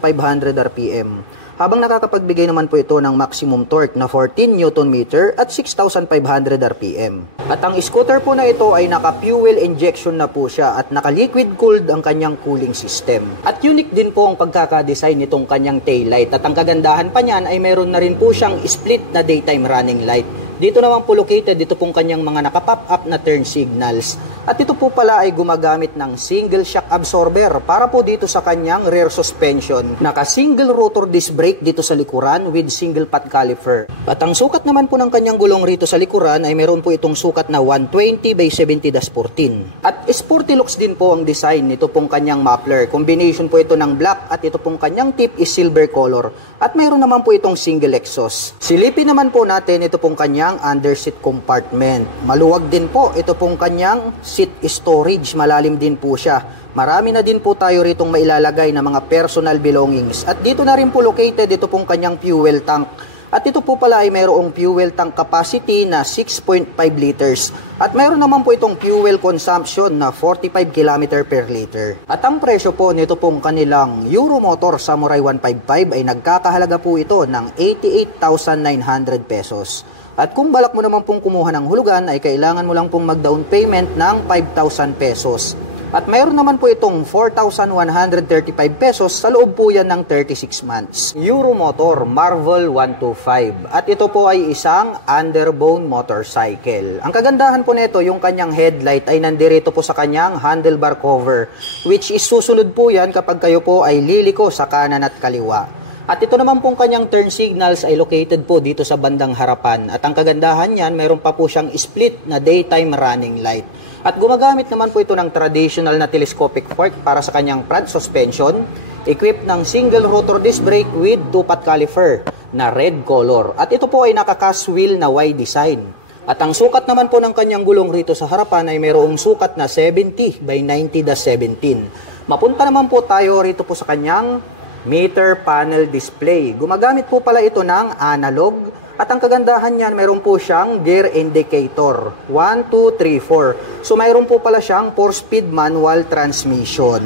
RPM. Habang nakakapagbigay naman po ito ng maximum torque na 14 Nm at 6,500 RPM. At ang scooter po na ito ay naka-fuel injection na po siya at naka-liquid cooled ang kanyang cooling system. At unique din po ang pagkakadesign nitong kanyang taillight. At ang kagandahan pa niyan ay meron na rin po siyang split na daytime running light. Dito naman po located, dito pong kanyang mga naka-pop up na turn signals. At ito po pala ay gumagamit ng single shock absorber para po dito sa kanyang rear suspension. Naka-single rotor disc brake dito sa likuran with single pot caliper. At ang sukat naman po ng kanyang gulong rito sa likuran ay meron po itong sukat na 120 by 70-14. At sporty looks din po ang design nito pong kanyang muffler. Combination po ito ng black at ito pong kanyang tip is silver color. At mayroon naman po itong single exhaust. Silipin naman po natin ito pong kanyang underseat compartment. Maluwag din po ito pong kanyang seat storage. Malalim din po siya. Marami na din po tayo ritong mailalagay na mga personal belongings. At dito na rin po located ito pong kanyang fuel tank. At ito po pala ay mayroong fuel tank capacity na 6.5 liters. At mayroon naman po itong fuel consumption na 45 km per liter. At ang presyo po nito pong kanilang Euromotor Samurai 155 ay nagkakahalaga po ito ng 88,900 pesos. At kung balak mo naman pong kumuha ng hulugan ay kailangan mo lang pong mag-down payment ng 5,000 pesos. At mayroon naman po itong 4,135 pesos sa loob po yan ng 36 months. Euromotor Marvel 125. At ito po ay isang underbone motorcycle. Ang kagandahan po nito, yung kanyang headlight ay nandirito po sa kanyang handlebar cover, which is susunod po yan kapag kayo po ay liliko sa kanan at kaliwa. At ito naman pong kanyang turn signals ay located po dito sa bandang harapan. At ang kagandahan niyan, mayroon pa po siyang split na daytime running light. At gumagamit naman po ito ng traditional na telescopic fork para sa kanyang front suspension, equipped ng single rotor disc brake with 2-pot caliper na red color. At ito po ay naka-cast wheel na Y design. At ang sukat naman po ng kanyang gulong rito sa harapan ay mayroong sukat na 70 by 90-17. Mapunta naman po tayo rito po sa kanyang meter panel display. Gumagamit po pala ito ng analog. At ang kagandahan niyan, mayroon po siyang gear indicator. 1, 2, 3, 4. So mayroon po pala siyang 4-speed manual transmission.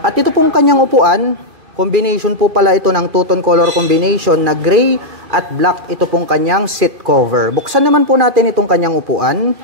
At ito pong kanyang upuan, combination po pala ito ng two-tone color combination na gray at black. Ito pong kanyang seat cover. Buksan naman po natin itong kanyang upuan.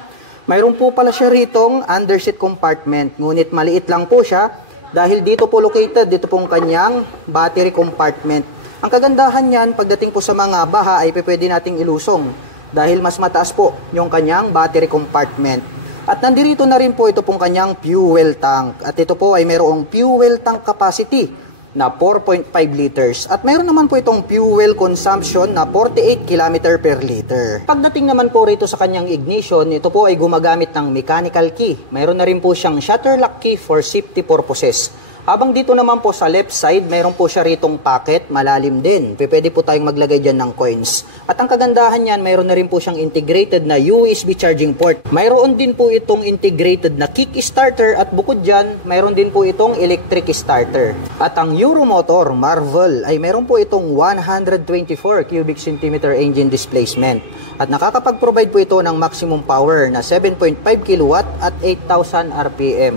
Mayroon po pala siya ritong underseat compartment. Ngunit maliit lang po siya dahil dito po located, dito pong kanyang battery compartment. Ang kagandahan niyan, pagdating po sa mga baha ay pwede nating ilusong dahil mas mataas po yung kanyang battery compartment. At nandirito na rin po ito pong kanyang fuel tank. At ito po ay mayroong fuel tank capacity na 4.5 liters. At mayroon naman po itong fuel consumption na 48 km per liter. Pagdating naman po rito sa kanyang ignition, ito po ay gumagamit ng mechanical key. Mayroon na rin po siyang shutter lock key for safety purposes. Habang dito naman po sa left side, mayroon po siya ritong pocket, malalim din. Pwede po tayong maglagay dyan ng coins. At ang kagandahan niyan, mayroon na rin po siyang integrated na USB charging port. Mayroon din po itong integrated na kick starter at bukod dyan, mayroon din po itong electric starter. At ang Euromotor Marvel ay mayroon po itong 124 cubic centimeter engine displacement. At nakakapag-provide po ito ng maximum power na 7.5 kW at 8,000 RPM.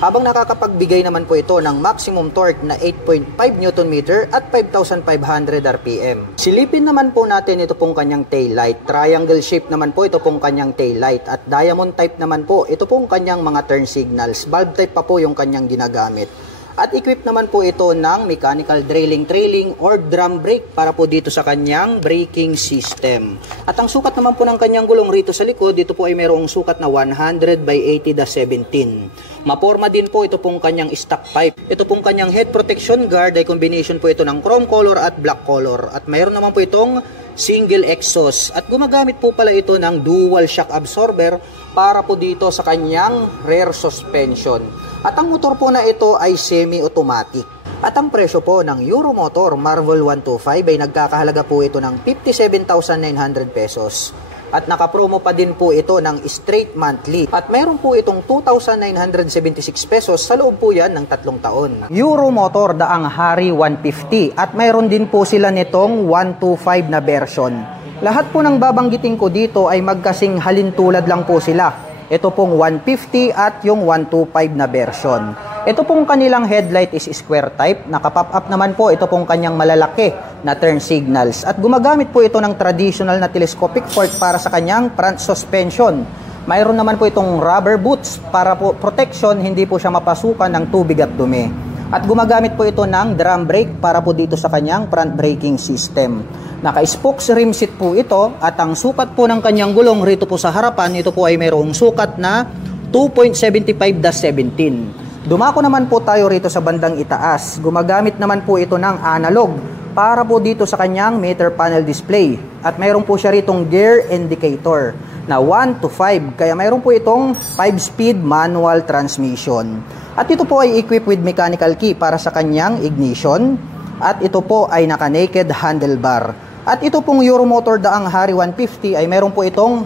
Habang nakakapagbigay naman po ito ng maximum torque na 8.5 Nm at 5,500 RPM. Silipin naman po natin ito pong kanyang taillight. Triangle shape naman po ito pong kanyang taillight at diamond type naman po ito pong kanyang mga turn signals. Bulb type pa po yung kanyang ginagamit. At equipped naman po ito ng mechanical trailing or drum brake para po dito sa kanyang braking system. At ang sukat naman po ng kanyang gulong rito sa likod, dito po ay mayroong sukat na 100 by 80/17. Maporma din po ito pong kanyang stock pipe. Ito pong kanyang head protection guard ay combination po ito ng chrome color at black color. At mayroon naman po itong single exhaust. At gumagamit po pala ito ng dual shock absorber para po dito sa kanyang rear suspension. At ang motor po na ito ay semi-automatic. At ang presyo po ng Euromotor Marvel 125 ay nagkakahalaga po ito ng 57,900 pesos. At nakapromo pa din po ito ng straight monthly. At meron po itong 2,976 pesos sa loob po yan ng 3 taon. Euromotor Daang Hari 150 at mayroon din po sila nitong 125 na version. Lahat po ng babanggitin ko dito ay magkasing halintulad lang po sila. Ito pong 150 at yung 125 na version. Ito pong kanilang headlight is square type. Nakapop up naman po ito pong kanyang malalaki na turn signals. At gumagamit po ito ng traditional na telescopic fork para sa kanyang front suspension. Mayroon naman po itong rubber boots para po protection, hindi po siya mapasukan ng tubig at dumi. At gumagamit po ito ng drum brake para po dito sa kanyang front braking system. Naka-spokes rim seat po ito at ang sukat po ng kanyang gulong rito po sa harapan, ito po ay mayroong sukat na 2.75/17. Dumako naman po tayo rito sa bandang itaas. Gumagamit naman po ito ng analog para po dito sa kanyang meter panel display. At mayroon po siya ritong gear indicator na 1 to 5. Kaya mayroon po itong 5-speed manual transmission. At ito po ay equipped with mechanical key para sa kanyang ignition. At ito po ay naka-naked handlebar. At ito pong Euromotor Daang Hari 150 ay meron po itong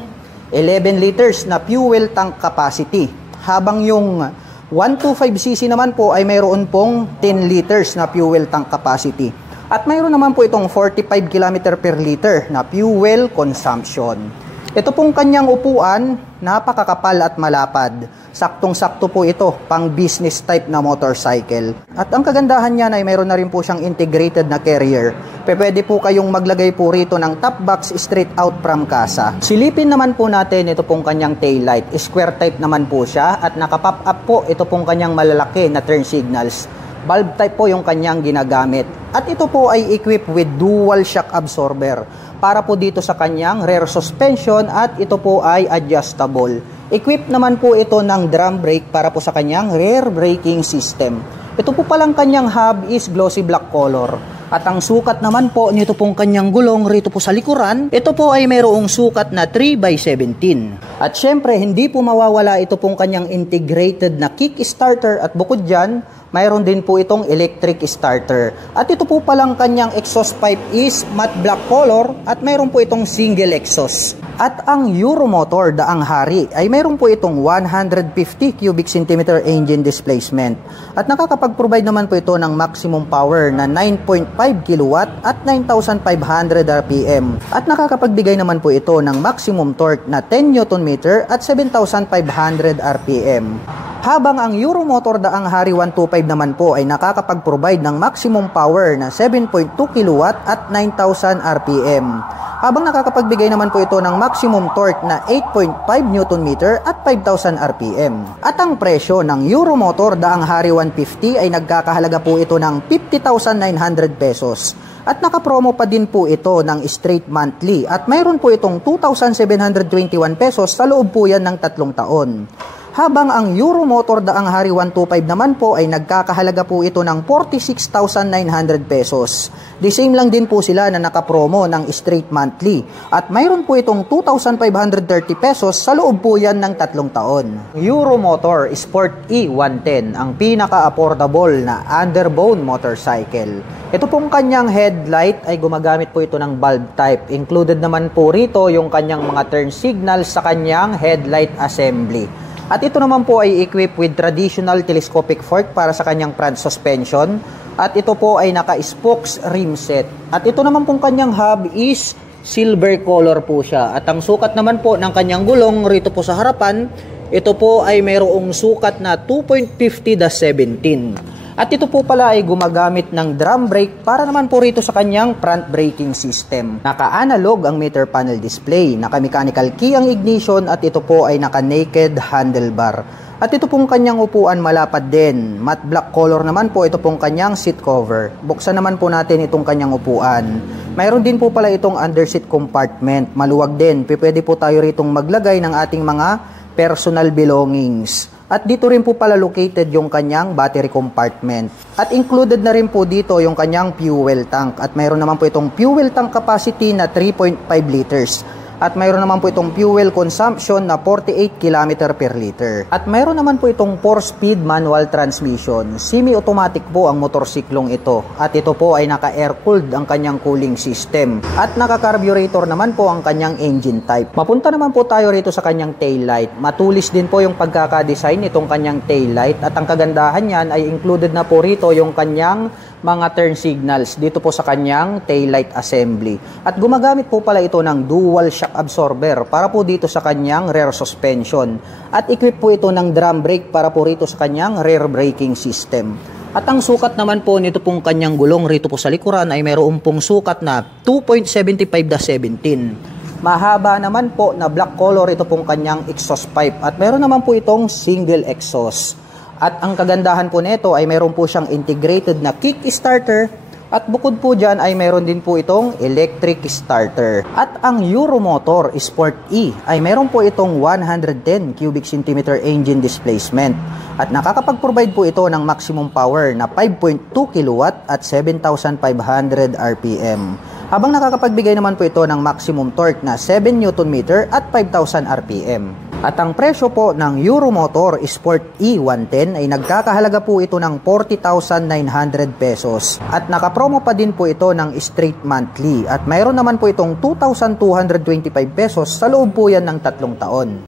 11 liters na fuel tank capacity. Habang yung 125cc naman po ay mayroon pong 10 liters na fuel tank capacity. At mayroon naman po itong 45 km per liter na fuel consumption. Ito pong kanyang upuan, napakakapal at malapad. Saktong-sakto po ito, pang business type na motorcycle. At ang kagandahan niya ay mayroon na rin po siyang integrated na carrier. Pwede po kayong maglagay po rito ng top box straight out from casa. Silipin naman po natin ito pong kanyang taillight. Square type naman po siya at nakapop up po ito pong kanyang malalaki na turn signals. Bulb type po yung kanyang ginagamit. At ito po ay equipped with dual shock absorber para po dito sa kanyang rear suspension at ito po ay adjustable. Equipped naman po ito ng drum brake para po sa kanyang rear braking system. Ito po palang kanyang hub is glossy black color. At ang sukat naman po nito pong kanyang gulong rito po sa likuran, ito po ay mayroong sukat na 3/17. At syempre, hindi po mawawala ito pong kanyang integrated na kick starter at bukod dyan, mayroon din po itong electric starter. At ito po palang kanyang exhaust pipe is matte black color at mayroon po itong single exhaust. At ang Euromotor Daang Hari ay mayroon po itong 150 cubic centimeter engine displacement. At nakakapag-provide naman po ito ng maximum power na 9.5 kW at 9,500 RPM. At nakakapagbigay naman po ito ng maximum torque na 10 Nm at 7,500 RPM. Habang ang Euromotor Daang Hari 125 naman po ay nakakapag-provide ng maximum power na 7.2 kW at 9,000 RPM. Habang nakakapagbigay naman po ito ng maximum torque na 8.5 Nm at 5,000 RPM. At ang presyo ng Euromotor Daang Hari 150 ay nagkakahalaga po ito ng 50,900 pesos. At nakapromo pa din po ito ng straight monthly at mayroon po itong 2,721 pesos sa loob po yan ng 3 taon. Habang ang Euromotor daang Hari 125 naman po ay nagkakahalaga po ito ng 46,900 pesos. The same lang din po sila na nakapromo ng straight monthly. At mayroon po itong 2,530 pesos sa loob po yan ng 3 taon. Euromotor Sport E110, ang pinaka-affordable na underbone motorcycle. Ito pong kanyang headlight ay gumagamit po ito ng bulb type. Included naman po rito yung kanyang mga turn signals sa kanyang headlight assembly. At ito naman po ay equipped with traditional telescopic fork para sa kanyang front suspension. At ito po ay naka-spokes rim set. At ito naman pong kanyang hub is silver color po siya. At ang sukat naman po ng kanyang gulong rito po sa harapan, ito po ay mayroong sukat na 2.50/17. At ito po pala ay gumagamit ng drum brake para naman po rito sa kanyang front braking system. Naka-analog ang meter panel display, naka-mechanical key ang ignition at ito po ay naka-naked handlebar. At ito pong kanyang upuan malapad din. Matte black color naman po ito pong kanyang seat cover. Buksan naman po natin itong kanyang upuan. Mayroon din po pala itong underseat compartment. Maluwag din. Pwede po tayo ritong maglagay ng ating mga personal belongings. At dito rin po pala located yung kanyang battery compartment. At included na rin po dito yung kanyang fuel tank. At mayroon naman po itong fuel tank capacity na 3.5 liters. At mayroon naman po itong fuel consumption na 48 km per liter. At mayroon naman po itong 4-speed manual transmission. Semi-automatic po ang motorsiklong ito. At ito po ay naka-air-cooled ang kanyang cooling system. At naka-carburetor naman po ang kanyang engine type. Mapunta naman po tayo rito sa kanyang taillight. Matulis din po yung pagkakadesign nitong kanyang taillight. At ang kagandahan niyan ay included na po rito yung kanyang mga turn signals dito po sa kanyang taillight assembly. At gumagamit po pala ito ng dual shock absorber para po dito sa kanyang rear suspension. At equip po ito ng drum brake para po rito sa kanyang rear braking system. At ang sukat naman po nito pong kanyang gulong rito po sa likuran ay mayroon pong sukat na 2.75/17. Mahaba naman po na black color ito pong kanyang exhaust pipe. At mayroon naman po itong single exhaust. At ang kagandahan po nito ay mayroon po siyang integrated na kickstarter at bukod po dyan ay mayroon din po itong electric starter. At ang Euromotor Sport E ay mayroon po itong 110 cubic centimeter engine displacement. At nakakapag-provide po ito ng maximum power na 5.2 kilowatt at 7,500 RPM. Habang nakakapagbigay naman po ito ng maximum torque na 7 Nm at 5,000 RPM. At ang presyo po ng Euromotor Sport E110 ay nagkakahalaga po ito ng 40,900 pesos. At nakapromo pa din po ito ng straight monthly. At mayroon naman po itong 2,225 pesos sa loob po yan ng 3 taon.